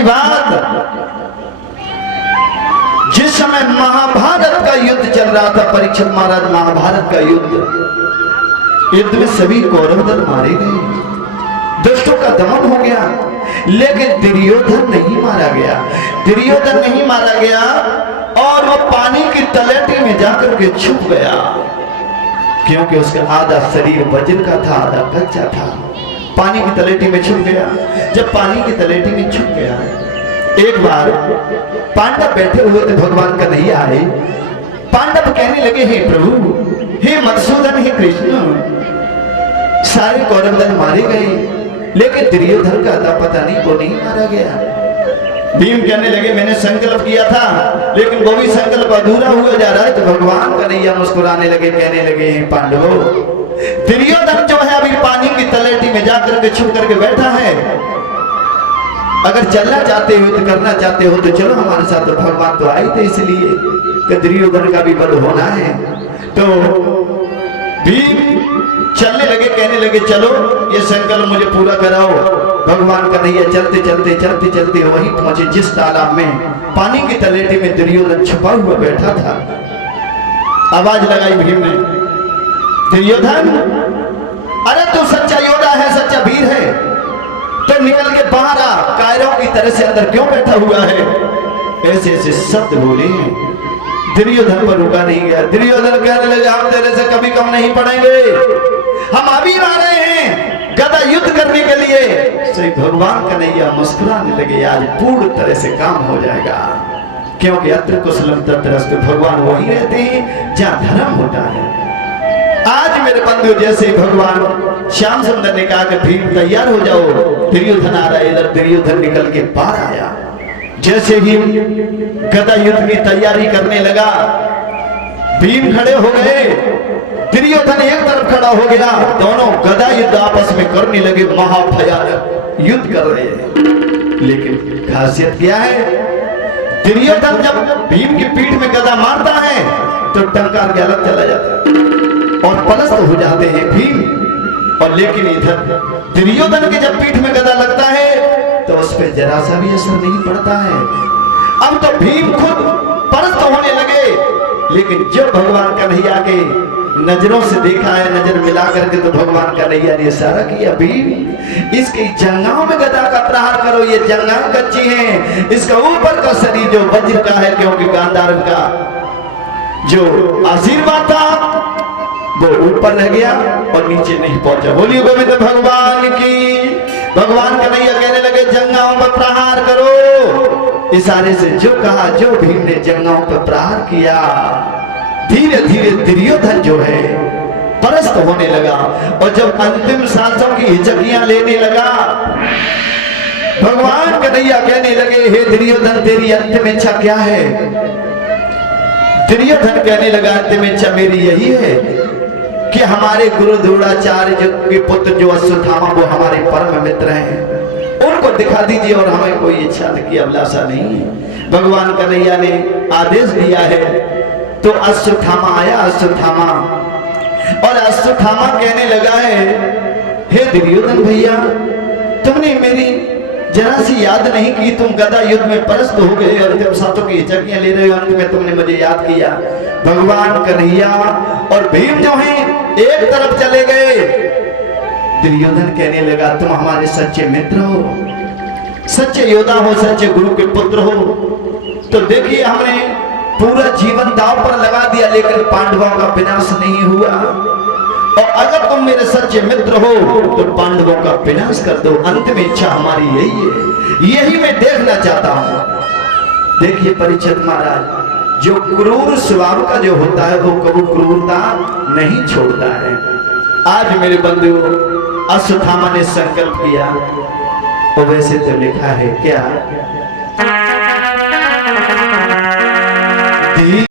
विवाद, जिस समय महाभारत का युद्ध चल रहा था, परीक्षित महाराज, महाभारत का युद्ध में सभी कौरव दल मारे गए, दुष्टों का दमन हो गया, लेकिन दुर्योधन नहीं मारा गया। दुर्योधन नहीं मारा गया और वो पानी की तलहटी में जाकर के छुप गया, क्योंकि उसका आधा शरीर वज्र का था, आधा कच्चा था। पानी की तलहटी में छुप गया। जब पानी की तलहटी में छुप गया, एक बार पांडव बैठे हुए थे, भगवान का नहीं आए। पांडव कहने लगे, हे प्रभु, हे मधुसूदन, हे कृष्ण, सारे कौरव दल मारे गए, लेकिन दुर्योधन का अता पता नहीं, वो नहीं मारा गया। भीम कहने लगे, मैंने संकल्प किया था, लेकिन वो भी संकल्प अधूरा हुआ जा रहा है। तो भगवान कन्हैया मुस्कुराने लगे, कहने लगे, पांडवों, दुर्योधन जो है अभी पानी की तलहटी में जाकर के छुप करके बैठा है। अगर चलना चाहते हो तो, करना चाहते हो तो चलो हमारे साथ। तो भगवान तो आए थे इसलिए कि दुर्योधन का भी वध होना है। तो भीम चलने लगे, कहने लगे, चलो ये संकल्प मुझे पूरा कराओ। भगवान कन्हैया चलते चलते चलते चलते वहीं पहुंचे जिस तालाब में पानी की तलहटी में दुर्योधन छुपा हुआ बैठा था। आवाज लगाई भीम ने, दुर्योधन, अरे तू सच्चा योद्धा है, सच्चा वीर है, तो निकल के बाहर आ, कायरों की तरह से अंदर क्यों बैठा हुआ है? ऐसे ऐसे शब्द बोले। दुर्योधन पर रुका नहीं गया। दुर्योधन कहने लगे, हम तेरे से कभी कम नहीं पड़ेंगे, हम अभी आ रहे हैं गदा युद्ध करने के लिए। श्री भगवान कन्हैया मुस्कुराने लगे, आज पूर्ण तरह से काम हो जाएगा, क्योंकि अत्र कुशलम तत्रस्तु, भगवान वही रहते हैं जहाँ धर्म होता है। आज मेरे बंधु, जैसे भगवान श्याम सुंदर ने कहा कि भीम तैयार हो जाओ, दुर्योधन आ रहा है, इधर दुर्योधन निकल के बाहर आया। जैसे ही गदा युद्ध की तैयारी करने लगा, भीम खड़े हो गए, दुर्योधन एक तरफ खड़ा हो गया, दोनों गदा युद्ध आपस में करने लगे, महाभयानक युद्ध कर रहे हैं। लेकिन खासियत क्या है, दुर्योधन जब भीम की पीठ में गदा मारता है तो टंकार के अलग चला जाता है और पलस्त हो जाते हैं भीम। और लेकिन इधर दुर्योधन के जब पीठ में गदा लगता है तो उस पर जरा सा भी असर नहीं पड़ता है। अब तो भीम खुद पलस्त होने लगे, लेकिन जब भगवान कन्हैया के नजरों से देखा है, नजर मिला करके, तो भगवान कन्हैया ने इशारा किया, भीम इसकी जंघाओं में गदा का प्रहार करो, ये जंघाएं कच्ची हैं, इसका ऊपर का शरीर जो वज्र का है, क्योंकि गांधार का जो आशीर्वाद था वो ऊपर रह गया और नीचे नहीं पहुंचा। बोलिए गोविंद भगवान की। भगवान कन्हैया कहने लगे, जंघाओं पर प्रहार करो। इशारे से जो कहा, जो भीम ने जंघाओं पर प्रहार किया, धीरे धीरे दुर्योधन जो है परस्त होने लगा। और जब अंतिम सांसों की हिचकियां लेने लगा, भगवान कन्हैया कहने लगे, हे दुर्योधन, तेरी अंतिम इच्छा क्या है? दुर्योधन कहने लगा, अंतिम इच्छा मेरी यही है कि हमारे गुरु द्रोणाचार्य के पुत्र जो अश्वत्थामा, वो हमारे परम मित्र हैं, उनको दिखा दीजिए, और हमें कोई इच्छा की अभिलाषा नहीं है। भगवान कन्हैया ने आदेश दिया है। तो अश्वत्थामा आया, अश्वत्थामा, और अश्वत्थामा कहने लगा है, हे दुर्योधन भैया, तुमने मेरी जरा सी याद नहीं की, तुम गदा युद्ध में परस्त हो गए और तुम सातों की हिचकियां ले रहे हो, अंत में तुमने मुझे याद किया। भगवान कन्हैया और भीम जो हैं एक तरफ चले गए। दुर्योधन कहने लगा, तुम हमारे सच्चे मित्र हो, सच्चे योद्धा हो, सच्चे गुरु के पुत्र हो, तो देखिए हमने पूरा जीवन दांव पर लगा दिया, लेकिन पांडवों का विनाश नहीं हुआ। और अगर तुम मेरे सच्चे मित्र हो तो पांडवों का विनाश कर दो, अंतिम इच्छा हमारी यही है, यही मैं देखना चाहता हूं। देखिए परीक्षित महाराज, जो क्रूर स्वभाव का जो होता है वो कभी क्रूरता नहीं छोड़ता है। आज मेरे बंधु, अश्वत्थामा ने संकल्प किया, और वैसे तो लिखा है क्या,